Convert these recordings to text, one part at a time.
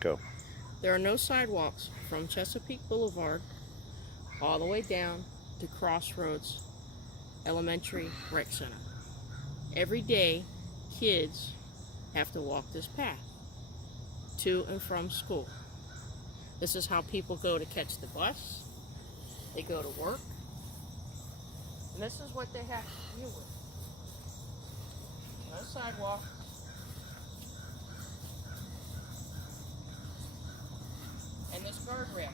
Go. There are no sidewalks from Chesapeake Boulevard all the way down to Crossroads Elementary Rec Center. Every day, kids have to walk this path to and from school. This is how people go to catch the bus. They go to work. And this is what they have to deal with. No sidewalk. And this guardrail.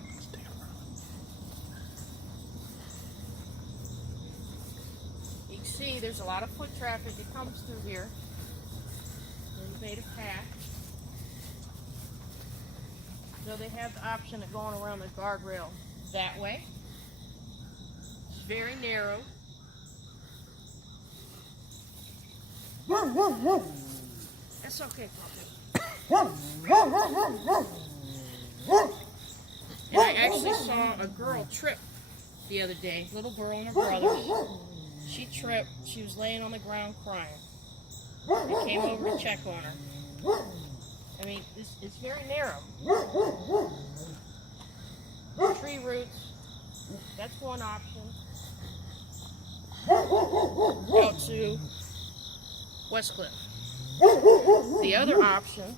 You can see there's a lot of foot traffic that comes through here. They've made a path. So they have the option of going around the guardrail that way. It's very narrow. That's okay, puppy. And I actually saw a girl trip the other day, little girl and her brother. She tripped. She was laying on the ground crying. I came over to check on her. I mean, it's very narrow. Tree roots, that's one option. Out to Westcliff. The other option,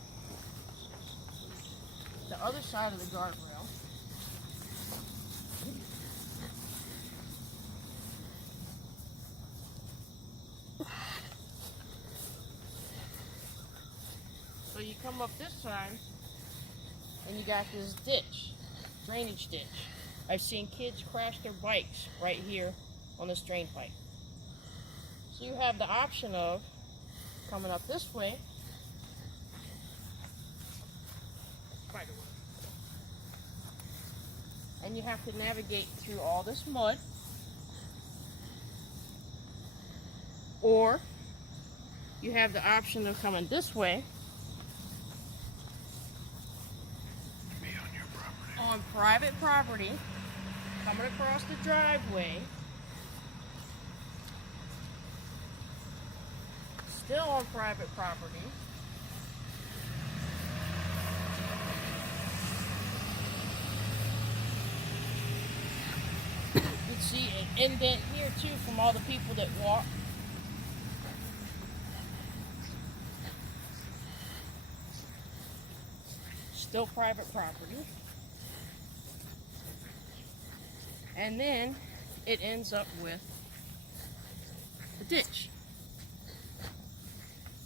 the other side of the guardrail, so you come up this side and you got this ditch, drainage ditch. I've seen kids crash their bikes right here on this drain pipe. So you have the option of coming up this way, and you have to navigate through all this mud, or you have the option of coming this way on private property, coming across the driveway, still on private property. You can see an indent here too from all the people that walk. Still private property. And then it ends up with a ditch.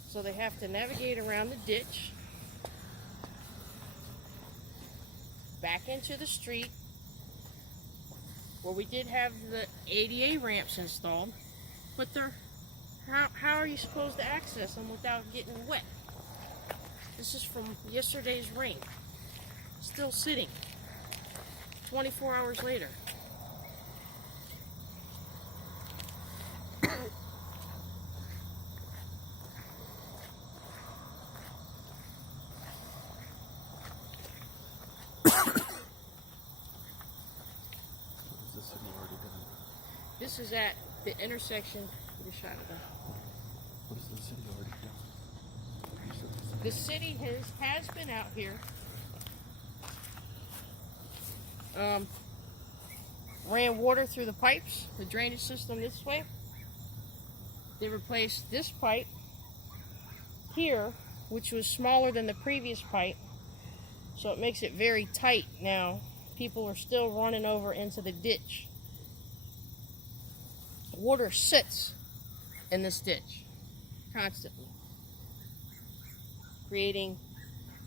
So they have to navigate around the ditch, back into the street, where we did have the ADA ramps installed, but how are you supposed to access them without getting wet? This is from yesterday's rain, still sitting 24 hours later. This is at the intersection. Get a shot of that. What has the city already done? The city has been out here. Ran water through the pipes, the drainage system this way. They replaced this pipe here, which was smaller than the previous pipe, so it makes it very tight now. People are still running over into the ditch. Water sits in this ditch constantly, creating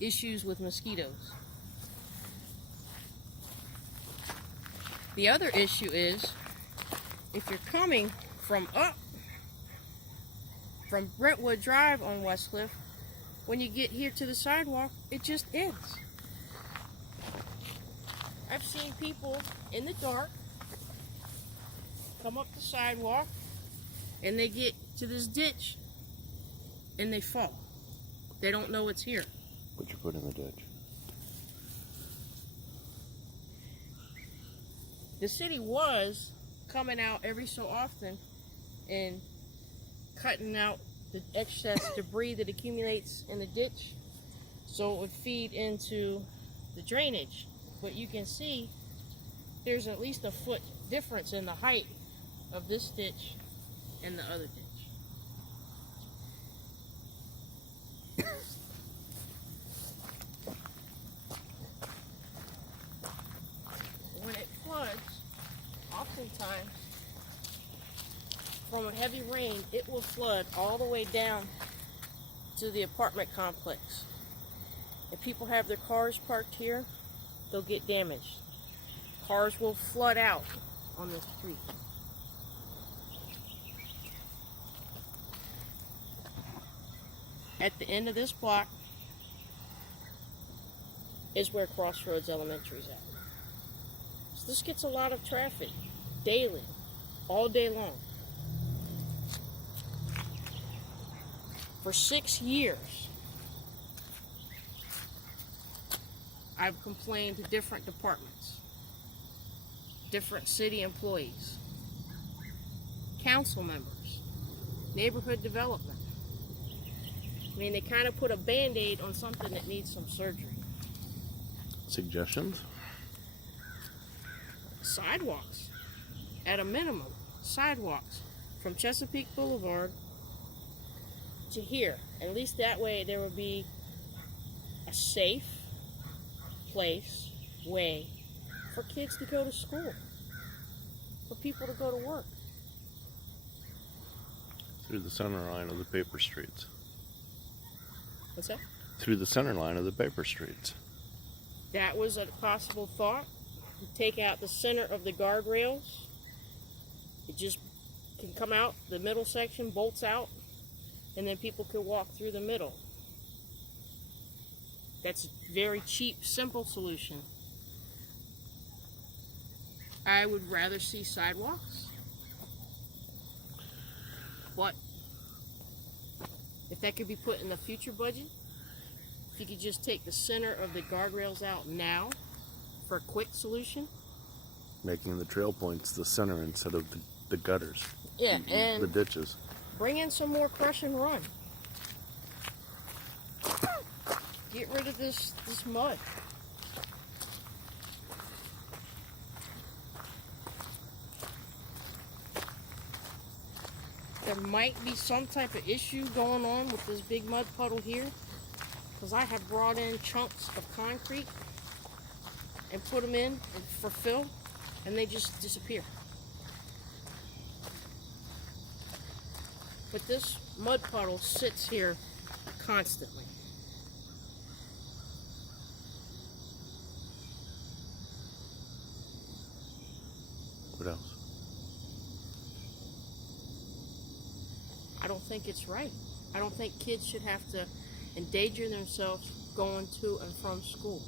issues with mosquitoes. The other issue is, if you're coming from Brentwood Drive on Westcliff, when you get here to the sidewalk, it just ends. I've seen people in the dark come up the sidewalk and they get to this ditch and they fall. They don't know it's here. What'd you put in the ditch? The city was coming out every so often and cutting out the excess debris that accumulates in the ditch so it would feed into the drainage. But you can see there's at least a foot difference in the height of this ditch and the other ditch. When it floods, oftentimes from a heavy rain, it will flood all the way down to the apartment complex. If people have their cars parked here, they'll get damaged. Cars will flood out on the street. At the end of this block is where Crossroads Elementary is at. So this gets a lot of traffic daily, all day long. For 6 years, I've complained to different departments, different city employees, council members, neighborhood development. I mean, they kind of put a Band-Aid on something that needs some surgery. Suggestions? Sidewalks, at a minimum, sidewalks from Chesapeake Boulevard to here. At least that way there would be a safe place, way for kids to go to school, for people to go to work. Through the center line of the paper streets. What's that? Through the center line of the paper streets. That was a possible thought. Take out the center of the guardrails. It just can come out, the middle section bolts out, and then people could walk through the middle. That's a very cheap, simple solution. I would rather see sidewalks, but if that could be put in the future budget, if you could just take the center of the guardrails out now for a quick solution. Making the trail points the center instead of the gutters. Yeah, and the ditches. bring in some more crush and run. Get rid of this mud. There might be some type of issue going on with this big mud puddle here, because I have brought in chunks of concrete and put them in for fill, and they just disappear. But this mud puddle sits here constantly. What else? I don't think it's right. I don't think kids should have to endanger themselves going to and from school.